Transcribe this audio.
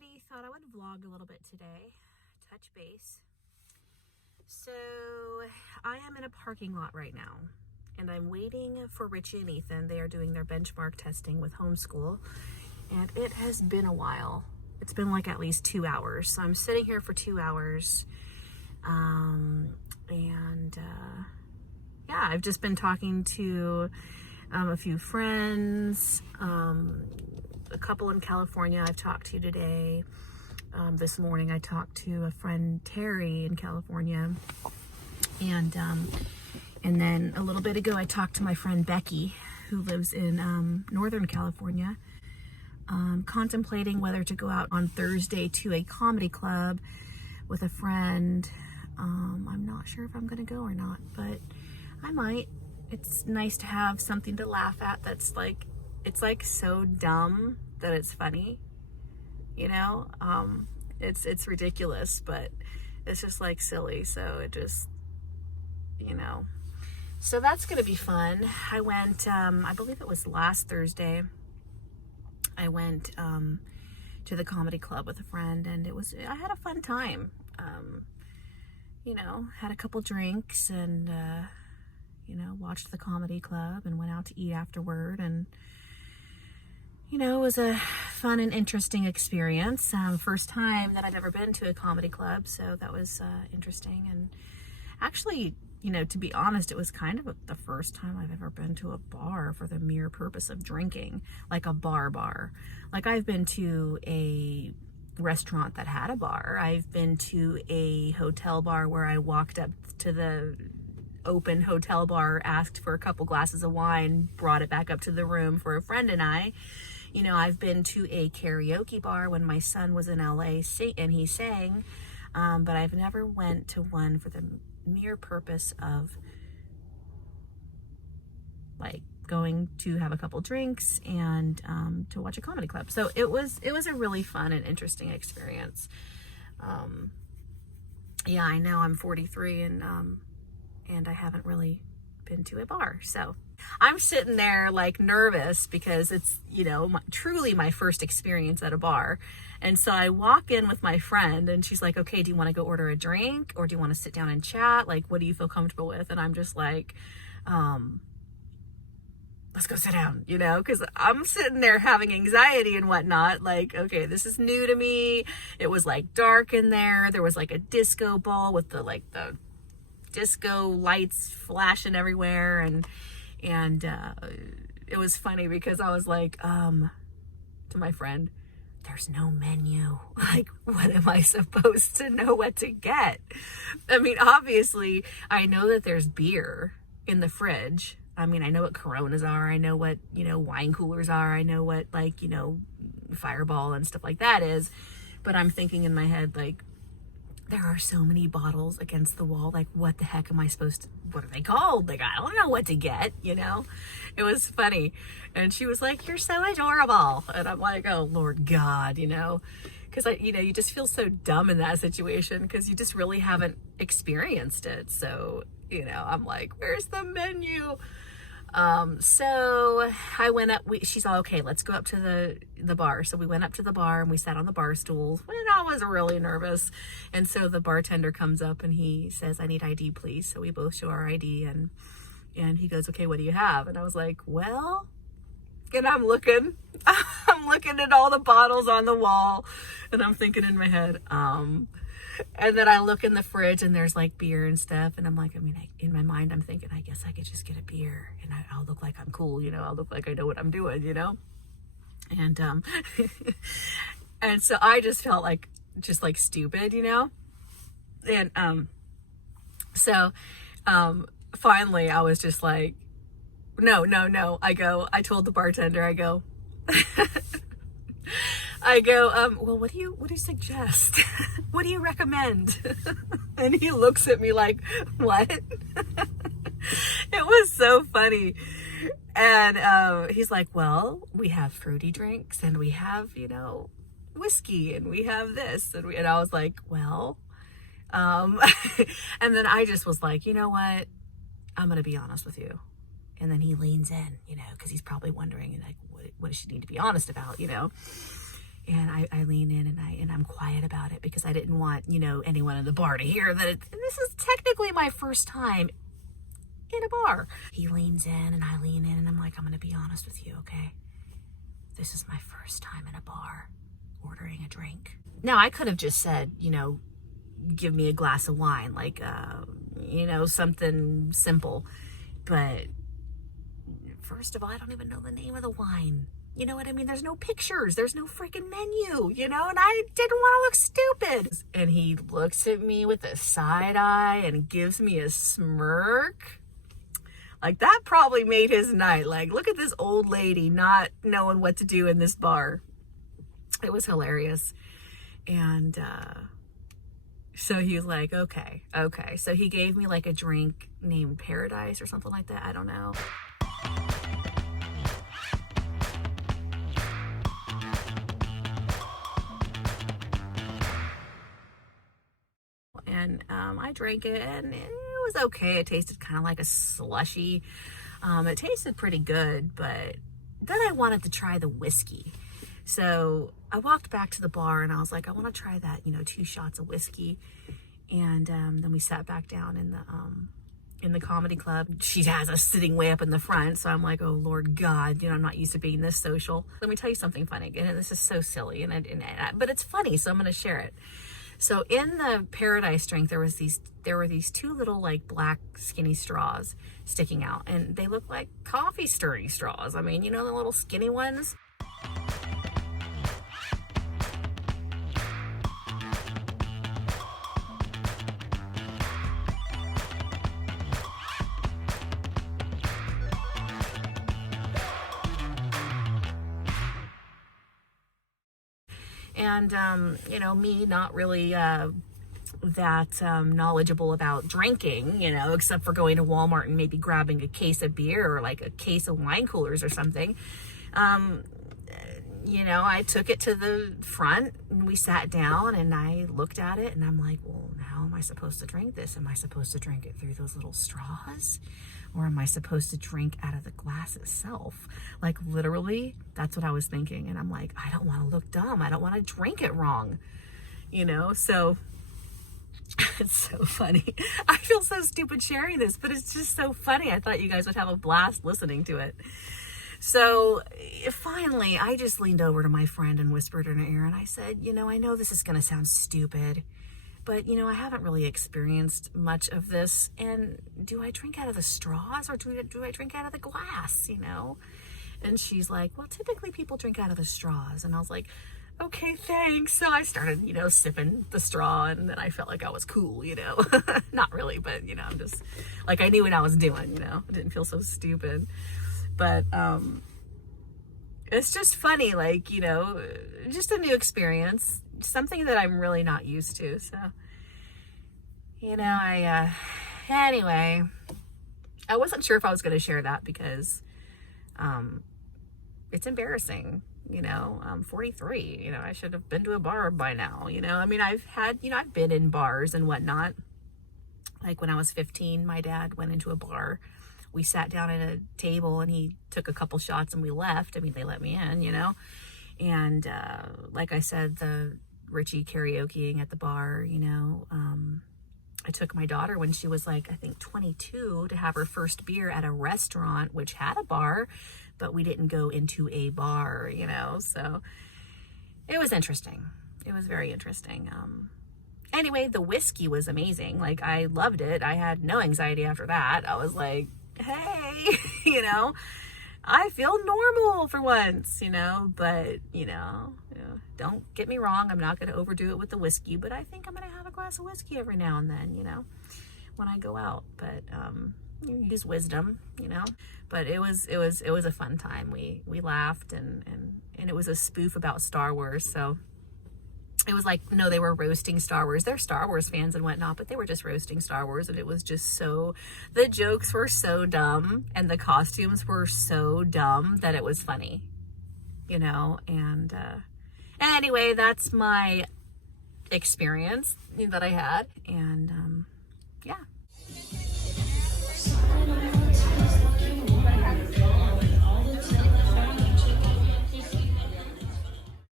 everybody. Thought I would vlog a little bit today, touch base. So I am in a parking lot right now and I'm waiting for Richie and Ethan. They are doing their benchmark testing with homeschool and it has been a while. It's been like at least 2 hours. So I'm sitting here for 2 hours. Yeah, I've just been talking to a few friends, a couple in California I've talked to today. This morning I talked to a friend, Terry, in California. And then a little bit ago I talked to my friend Becky, who lives in Northern California, contemplating whether to go out on Thursday to a comedy club with a friend. I'm not sure if I'm gonna go or not, but I might. It's nice to have something to laugh at that's like, it's like so dumb that it's funny, you know? It's ridiculous, but it's just like silly. So it just, you know, so that's going to be fun. I went, I believe it was last Thursday. I went, to the comedy club with a friend and I had a fun time. You know, had a couple drinks and, you know, watched the comedy club and went out to eat afterward. And, you know, it was a fun and interesting experience. First time that I'd ever been to a comedy club. So that was interesting. And actually, you know, to be honest, it was kind of the first time I've ever been to a bar for the mere purpose of drinking, like a bar. Like I've been to a restaurant that had a bar. I've been to a hotel bar where I walked up to the open hotel bar, asked for a couple glasses of wine, brought it back up to the room for a friend and I. You know, I've been to a karaoke bar when my son was in LA and he sang, but I've never went to one for the mere purpose of like going to have a couple drinks and to watch a comedy club. So it was a really fun and interesting experience. Yeah, I know I'm 43 and I haven't really been to a bar. So I'm sitting there like nervous because it's, you know, truly my first experience at a bar. And so I walk in with my friend and she's like, okay, do you want to go order a drink or do you want to sit down and chat? Like, what do you feel comfortable with? And I'm just like, let's go sit down, you know, because I'm sitting there having anxiety and whatnot. Like, okay, this is new to me. It was like dark in there. There was like a disco ball with the disco lights flashing everywhere. And it was funny because I was like, to my friend, there's no menu. Like, what am I supposed to know what to get? I mean, obviously I know that there's beer in the fridge. I mean, I know what Coronas are. I know what, you know, wine coolers are. I know what, like, you know, Fireball and stuff like that is. But I'm thinking in my head, like, there are so many bottles against the wall. Like, what the heck am I supposed to, what are they called? Like, I don't know what to get, you know? It was funny. And she was like, you're so adorable. And I'm like, oh, Lord God, you know? Because, you know, you just feel so dumb in that situation because you just really haven't experienced it. So, you know, I'm like, where's the menu? So I went up, she's all, okay, let's go up to the bar. So we went up to the bar and we sat on the bar stools and I was really nervous. And so the bartender comes up and he says, I need ID, please. So we both show our ID and he goes, okay, what do you have? And I was like, well, and I'm looking at all the bottles on the wall and I'm thinking in my head, and then I look in the fridge and there's like beer and stuff. And I'm like, I mean, in my mind, I'm thinking, I guess I could just get a beer and I'll look like I'm cool, you know, I'll look like I know what I'm doing, you know? And, and so I just felt like, just like stupid, you know? And, finally I was just like, no. I told the bartender, well, what do you suggest? What do you recommend? And he looks at me like, what? It was so funny. And he's like, well, we have fruity drinks and we have, you know, whiskey and we have this. And I was like, well, and then I just was like, you know what? I'm going to be honest with you. And then he leans in, you know, because he's probably wondering, like, what does she need to be honest about, you know? And I lean in and I'm quiet about it because I didn't want, anyone in the bar to hear that this is technically my first time in a bar. He leans in and I lean in and I'm like, I'm going to be honest with you, okay? This is my first time in a bar ordering a drink. Now, I could have just said, give me a glass of wine, like, something simple. But first of all, I don't even know the name of the wine. You know what I mean? There's no pictures. There's no freaking menu, and I didn't want to look stupid. And he looks at me with a side eye and gives me a smirk. Like, that probably made his night. Like, look at this old lady not knowing what to do in this bar. It was hilarious. And so he was like, okay. So he gave me like a drink named Paradise or something like that. I don't know. And I drank it and it was okay. It tasted kind of like a slushy. It tasted pretty good, but then I wanted to try the whiskey. So I walked back to the bar and I was like, I want to try that, 2 shots of whiskey. And then we sat back down in the comedy club. She has us sitting way up in the front. So I'm like, oh, Lord God, I'm not used to being this social. Let me tell you something funny. And this is so silly, but it's funny, so I'm going to share it. So in the Paradise drink, there were these 2 little like black skinny straws sticking out, and they look like coffee stirring straws. I mean, the little skinny ones. And, me not really that knowledgeable about drinking, except for going to Walmart and maybe grabbing a case of beer or like a case of wine coolers or something. I took it to the front and we sat down and I looked at it and I'm like, well, how am I supposed to drink this? Am I supposed to drink it through those little straws? Or am I supposed to drink out of the glass itself? Like, literally, that's what I was thinking. And I'm like, I don't want to look dumb. I don't want to drink it wrong. So it's so funny. I feel so stupid sharing this, but it's just so funny. I thought you guys would have a blast listening to it. So finally, I just leaned over to my friend and whispered in her ear. And I said, I know this is going to sound stupid, but, I haven't really experienced much of this. And do I drink out of the straws or do I drink out of the glass, And she's like, well, typically people drink out of the straws. And I was like, okay, thanks. So I started, sipping the straw, and then I felt like I was cool, Not really, but, I'm just, like, I knew what I was doing, I didn't feel so stupid. But it's just funny, like, just a new experience. Something that I'm really not used to. So, anyway, I wasn't sure if I was going to share that because, it's embarrassing, I'm 43, I should have been to a bar by now, I mean, I've been in bars and whatnot. Like when I was 15, my dad went into a bar. We sat down at a table and he took a couple shots and we left. I mean, they let me in, and, like I said, the Richie karaokeing at the bar, I took my daughter when she was like, I think 22 to have her first beer at a restaurant, which had a bar, but we didn't go into a bar, so it was interesting. It was very interesting. Anyway, the whiskey was amazing. Like, I loved it. I had no anxiety after that. I was like, hey, I feel normal for once, but, don't get me wrong. I'm not going to overdo it with the whiskey, but I think I'm going to have a glass of whiskey every now and then, when I go out. But, you use wisdom, but it was a fun time. We laughed and it was a spoof about Star Wars. So it was like, no, they were roasting Star Wars. They're Star Wars fans and whatnot, but they were just roasting Star Wars. And it was just the jokes were so dumb and the costumes were so dumb that it was funny, and, anyway, that's my experience that I had. And, yeah.